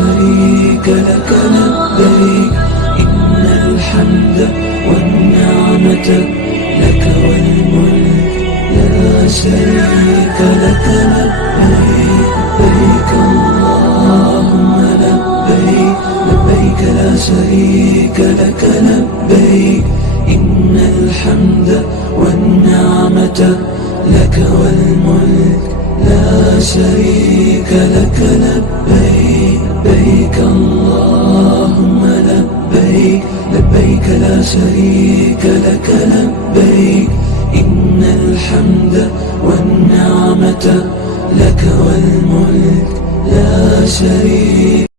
شريك لك لبيك إن الحمد والنعمة لك والملك لا شريك لك لبيك لبيك اللهم لبيك لبيك لا شريك لك لبيك إن الحمد والنعمة لك والملك لا شريك لك لبيك لبيك اللهم لبيك لبيك لا شريك لك لبيك إن الحمد والنعمة لك والملك لا شريك